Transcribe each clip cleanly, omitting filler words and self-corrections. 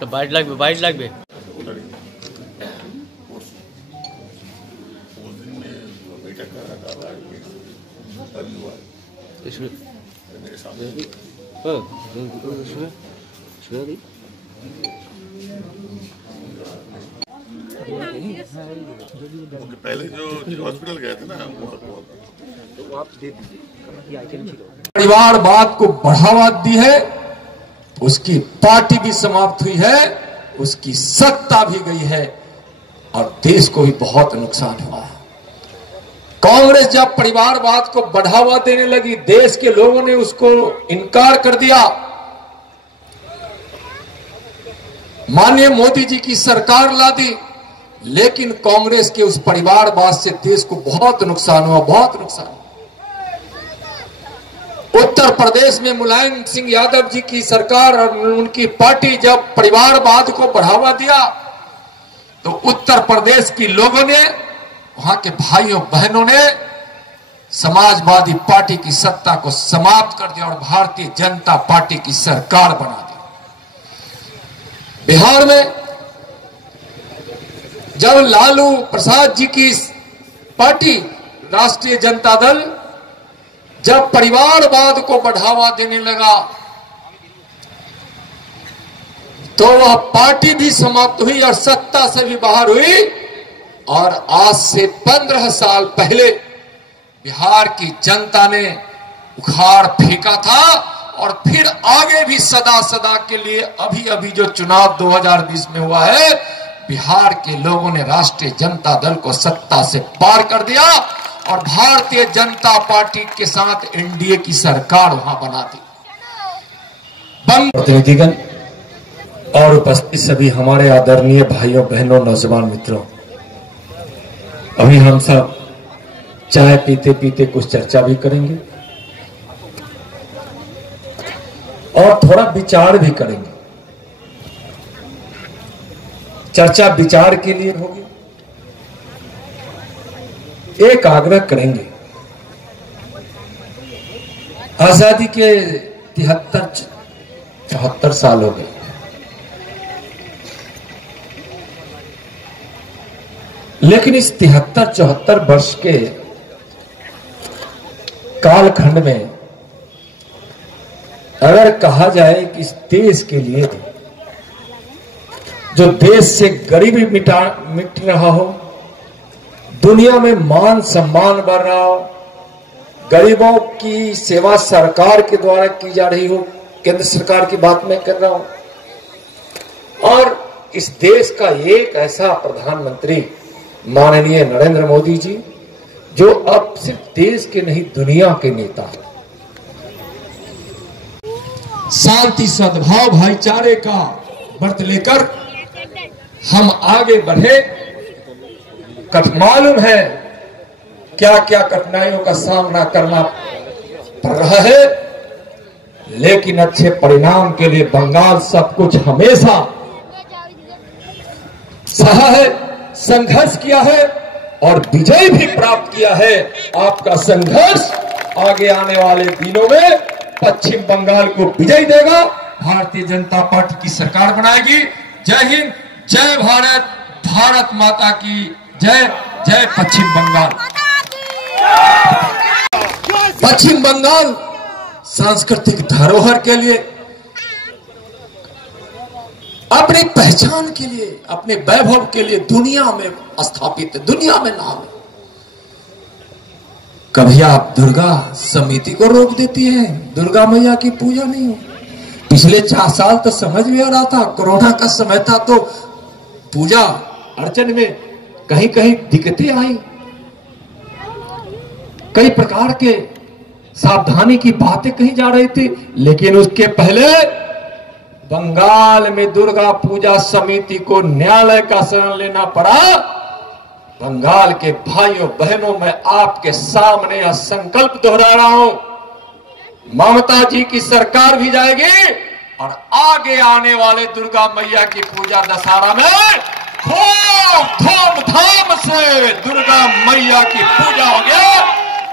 तो বাইট লাগবে पहले जो हॉस्पिटल गए थे ना तो आप दे दीजिए। परिवारवाद को बढ़ावा दी है, उसकी पार्टी भी समाप्त हुई है, उसकी सत्ता भी गई है और देश को भी बहुत नुकसान हुआ है। कांग्रेस जब परिवारवाद को बढ़ावा देने लगी, देश के लोगों ने उसको इनकार कर दिया। माननीय मोदी जी की सरकार ला दी, लेकिन कांग्रेस के उस परिवारवाद से देश को बहुत नुकसान हुआ, बहुत नुकसान। उत्तर प्रदेश में मुलायम सिंह यादव जी की सरकार और उनकी पार्टी जब परिवारवाद को बढ़ावा दिया तो उत्तर प्रदेश के लोगों ने, वहां के भाइयों बहनों ने समाजवादी पार्टी की सत्ता को समाप्त कर दिया और भारतीय जनता पार्टी की सरकार बना दी। बिहार में जब लालू प्रसाद जी की पार्टी राष्ट्रीय जनता दल जब परिवारवाद को बढ़ावा देने लगा तो वह पार्टी भी समाप्त हुई और सत्ता से भी बाहर हुई। और आज से 15 साल पहले बिहार की जनता ने उखाड़ फेंका था और फिर आगे भी सदा सदा के लिए अभी अभी जो चुनाव 2020 में हुआ है, बिहार के लोगों ने राष्ट्रीय जनता दल को सत्ता से पार कर दिया और भारतीय जनता पार्टी के साथ एनडीए की सरकार वहां बना दी। प्रतिनिधिगण और उपस्थित सभी हमारे आदरणीय भाइयों बहनों नौजवान मित्रों, अभी हम सब चाय पीते पीते कुछ चर्चा भी करेंगे और थोड़ा विचार भी करेंगे। चर्चा विचार के लिए होगी। एक आग्रह करेंगे, आजादी के 73-74 साल हो गए, लेकिन इस 73-74 वर्ष के कालखंड में अगर कहा जाए कि इस देश के लिए जो देश से गरीबी मिट रहा हो, दुनिया में मान सम्मान बढ़ रहा हो, गरीबों की सेवा सरकार के द्वारा की जा रही हो, केंद्र सरकार की बात मैं कर रहा हूं, और इस देश का एक ऐसा प्रधानमंत्री माननीय नरेंद्र मोदी जी जो अब सिर्फ देश के नहीं दुनिया के नेता हैं। शांति सद्भाव भाईचारे का व्रत लेकर हम आगे बढ़े। मालूम है क्या क्या कठिनाइयों का सामना करना पड़ रहा है, लेकिन अच्छे परिणाम के लिए बंगाल सब कुछ हमेशा सहा है, संघर्ष किया है और विजय भी प्राप्त किया है। आपका संघर्ष आगे आने वाले दिनों में पश्चिम बंगाल को विजय देगा, भारतीय जनता पार्टी की सरकार बनाएगी। जय हिंद, जय भारत, भारत माता की जय, जय पश्चिम बंगाल। पश्चिम बंगाल सांस्कृतिक धरोहर के लिए, अपनी पहचान के लिए, अपने वैभव के लिए दुनिया में स्थापित है, दुनिया में नाम है। कभी आप दुर्गा समिति को रोक देती हैं, दुर्गा मैया की पूजा नहीं हो। पिछले 4 साल तो समझ में आ रहा था, कोरोना का समय था तो पूजा अर्चन में कहीं कहीं दिक्कतें आई, कई प्रकार के सावधानी की बातें कही जा रही थी, लेकिन उसके पहले बंगाल में दुर्गा पूजा समिति को न्यायालय का शरण लेना पड़ा। बंगाल के भाइयों बहनों, मैं आपके सामने यह संकल्प दोहरा रहा हूं, ममता जी की सरकार भी जाएगी और आगे आने वाले दुर्गा मैया की पूजा दशहरा में खूब धूमधाम से दुर्गा मैया की पूजा हो गया।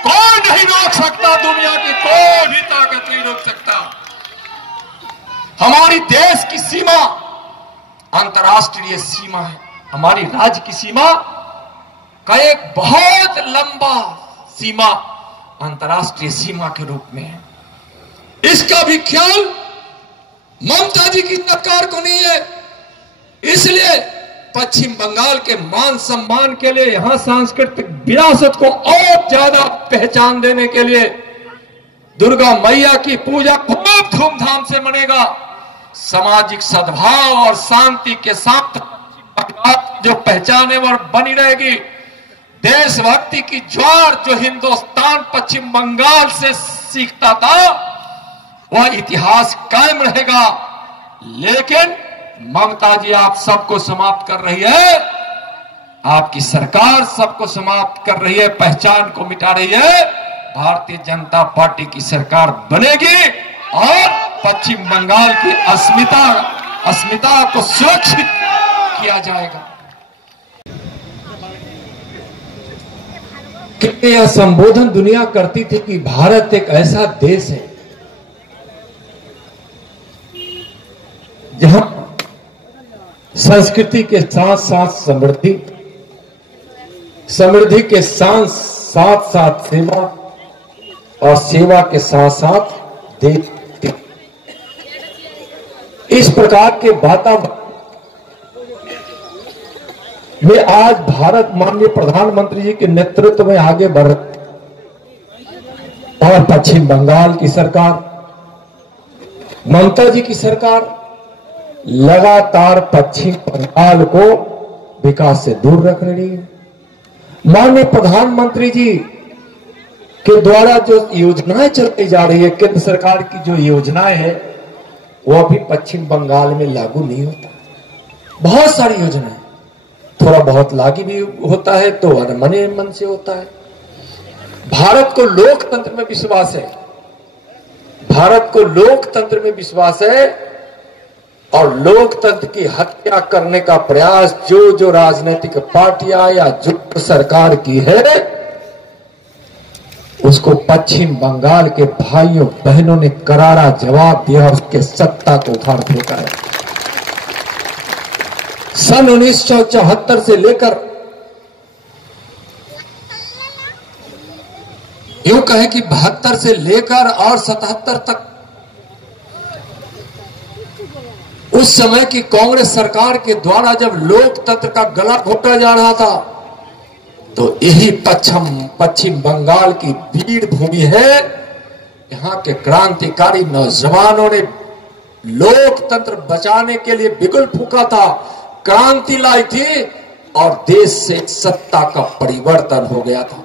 कोई नहीं रोक सकता, दुनिया की कोई भी ताकत नहीं रोक सकता। हमारी देश की सीमा अंतर्राष्ट्रीय सीमा है। हमारी राज्य की सीमा का एक बहुत लंबा सीमा अंतर्राष्ट्रीय सीमा के रूप में है। इसका भी ख्याल ममता जी की सरकार को नहीं है। इसलिए पश्चिम बंगाल के मान सम्मान के लिए, यहां सांस्कृतिक विरासत को और ज्यादा पहचान देने के लिए दुर्गा मैया की पूजा खूब धूमधाम से मनेगा। सामाजिक सद्भाव और शांति के साथ जो पहचान है वह बनी रहेगी। देशभक्ति की ज्वार जो हिंदुस्तान पश्चिम बंगाल से सीखता था वह इतिहास कायम रहेगा। लेकिन ममता जी आप सबको समाप्त कर रही है, आपकी सरकार सबको समाप्त कर रही है, पहचान को मिटा रही है। भारतीय जनता पार्टी की सरकार बनेगी और पश्चिम बंगाल की अस्मिता को सुरक्षित किया जाएगा। यह संबोधन दुनिया करती थी कि भारत एक ऐसा देश है जहां संस्कृति के साथ साथ समृद्धि के साथ साथ सेवा और सेवा के साथ साथ देश। इस प्रकार के वातावरण में आज भारत माननीय प्रधानमंत्री जी के नेतृत्व में आगे बढ़ और पश्चिम बंगाल की सरकार, ममता जी की सरकार लगातार पश्चिम बंगाल को विकास से दूर रख रही है। माननीय प्रधानमंत्री जी के द्वारा जो योजनाएं चलाई जा रही है, केंद्र सरकार की जो योजनाएं है वो अभी पश्चिम बंगाल में लागू नहीं होता। बहुत सारी योजनाएं, थोड़ा बहुत लागू भी होता है तो अनमने मन से होता है। भारत को लोकतंत्र में विश्वास है, भारत को लोकतंत्र में विश्वास है और लोकतंत्र की हत्या करने का प्रयास जो राजनीतिक पार्टियां या जो सरकार की है उसको पश्चिम बंगाल के भाइयों बहनों ने करारा जवाब दिया, उसके सत्ता को उखाड़ फेंका है। सन 1974 से लेकर यूं कहें कि 72 से लेकर और 77 तक उस समय की कांग्रेस सरकार के द्वारा जब लोकतंत्र का गला घोटा जा रहा था तो यही पश्चिम बंगाल की वीर भूमि है। यहां के क्रांतिकारी नौजवानों ने लोकतंत्र बचाने के लिए बिगुल फूंका था, क्रांति लाई थी और देश से सत्ता का परिवर्तन हो गया था।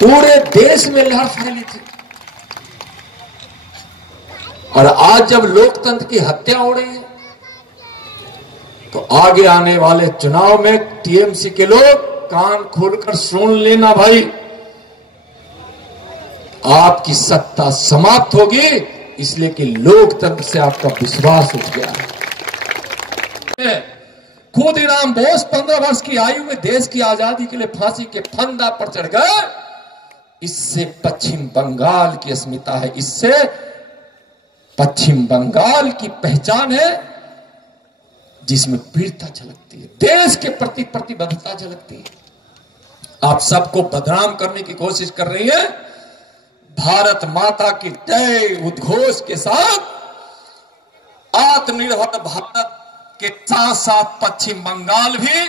पूरे देश में लहर फैली थी और आज जब लोकतंत्र की हत्या हो रही है तो आगे आने वाले चुनाव में टीएमसी के लोग कान खोलकर सुन लेना भाई, आपकी सत्ता समाप्त होगी, इसलिए कि लोकतंत्र से आपका विश्वास उठ गया है। खुदीराम बोस 15 वर्ष की आयु में देश की आजादी के लिए फांसी के फंदा पर चढ़ गए। इससे पश्चिम बंगाल की अस्मिता है, इससे पश्चिम बंगाल की पहचान है जिसमें वीरता झलकती है, देश के प्रति प्रतिबद्धता झलकती है। आप सबको बदनाम करने की कोशिश कर रही है। भारत माता की जय उद्घोष के साथ आत्मनिर्भर भारत के साथ साथ पश्चिम बंगाल भी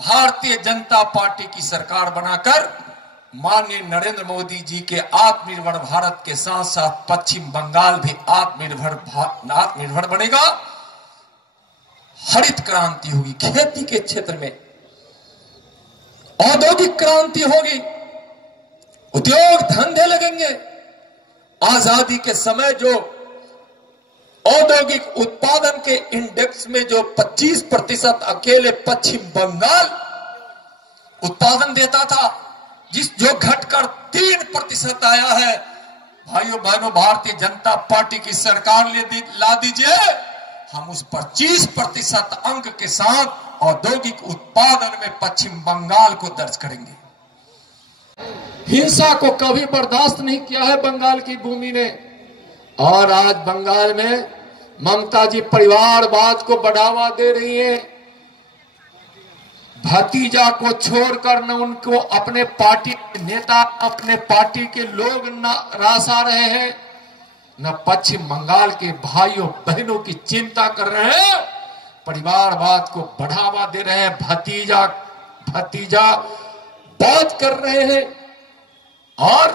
भारतीय जनता पार्टी की सरकार बनाकर माननीय नरेंद्र मोदी जी के आत्मनिर्भर भारत के साथ साथ पश्चिम बंगाल भी आत्मनिर्भर बनेगा। हरित क्रांति होगी, खेती के क्षेत्र में औद्योगिक क्रांति होगी, उद्योग धंधे लगेंगे। आजादी के समय जो औद्योगिक उत्पादन के इंडेक्स में जो 25% अकेले पश्चिम बंगाल उत्पादन देता था, जो घटकर 3% आया है। भाइयों बहनों, भारतीय जनता पार्टी की सरकार ला दीजिए, हम उस 25% अंक के साथ औद्योगिक उत्पादन में पश्चिम बंगाल को दर्ज करेंगे। हिंसा को कभी बर्दाश्त नहीं किया है बंगाल की भूमि ने, और आज बंगाल में ममता जी परिवारवाद को बढ़ावा दे रही है। भतीजा को छोड़कर न उनको अपने पार्टी के नेता, अपने पार्टी के लोग न रासा रहे हैं, न पश्चिम बंगाल के भाइयों बहनों की चिंता कर रहे हैं, परिवारवाद को बढ़ावा दे रहे हैं, भतीजा बात कर रहे हैं और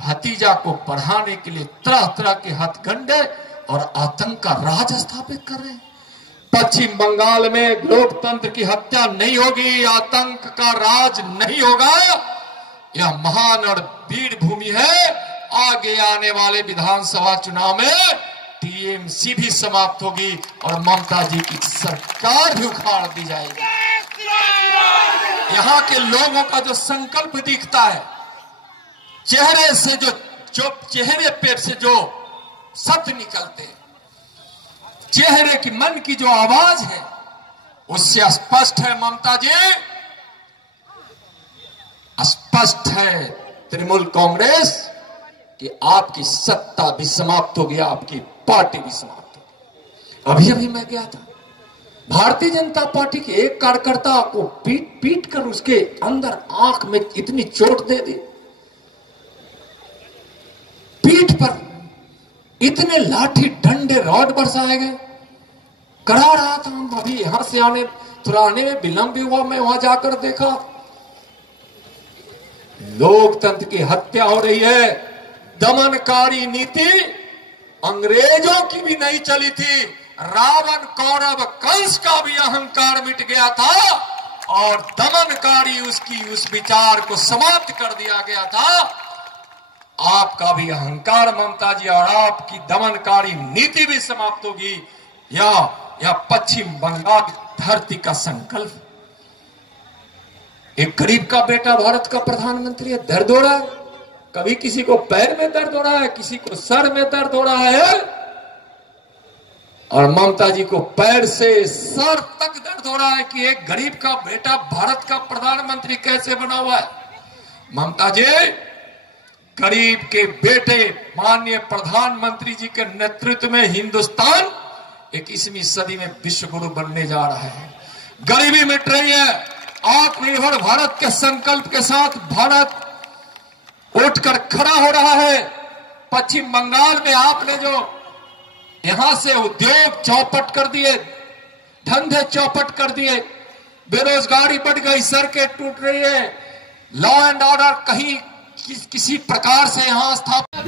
भतीजा को बढ़ाने के लिए तरह तरह के हथकंडे और आतंक का राज स्थापित कर रहे हैं। पश्चिम बंगाल में लोकतंत्र की हत्या नहीं होगी, आतंक का राज नहीं होगा। यह महान और वीर भूमि है। आगे आने वाले विधानसभा चुनाव में टीएमसी भी समाप्त होगी और ममता जी की सरकार भी उखाड़ दी जाएगी। यहाँ के लोगों का जो संकल्प दिखता है, चेहरे से जो चेहरे पे से जो शब्द निकलते हैं, चेहरे की मन की जो आवाज है, उससे स्पष्ट है ममता जी, स्पष्ट है तृणमूल कांग्रेस कि आपकी सत्ता भी समाप्त होगी, आपकी पार्टी भी समाप्त होगी। अभी मैं गया था, भारतीय जनता पार्टी के एक कार्यकर्ता को पीट कर उसके अंदर आंख में इतनी चोट दे दी, पीठ पर इतने लाठी डंडे रॉड बरसाए गए। करा रहा था हम, अभी यहां से आने में विलंब भी हुआ, मैं वहां जाकर देखा। लोकतंत्र की हत्या हो रही है। दमनकारी नीति अंग्रेजों की भी नहीं चली थी, रावण कौरव कंस का भी अहंकार मिट गया था और दमनकारी उस विचार को समाप्त कर दिया गया था। आपका भी अहंकार ममता जी और आपकी दमनकारी नीति भी समाप्त होगी। या पश्चिम बंगाल धरती का संकल्प। एक गरीब का बेटा भारत का प्रधानमंत्री है, दर्द हो रहा है, कभी किसी को पैर में दर्द हो रहा है, किसी को सर में दर्द हो रहा है, और ममता जी को पैर से सर तक दर्द हो रहा है कि एक गरीब का बेटा भारत का प्रधानमंत्री कैसे बना हुआ है। ममता जी, गरीब के बेटे माननीय प्रधानमंत्री जी के नेतृत्व में हिंदुस्तान 21वीं सदी में विश्व गुरु बनने जा रहा है। गरीबी मिट रही है। आत्मनिर्भर भारत के संकल्प के साथ भारत उठकर खड़ा हो रहा है। पश्चिम बंगाल में आपने जो यहां से उद्योग चौपट कर दिए, धंधे चौपट कर दिए, बेरोजगारी बढ़ गई, सड़कें टूट रही है, लॉ एंड ऑर्डर कहीं किसी प्रकार से यहाँ स्थापित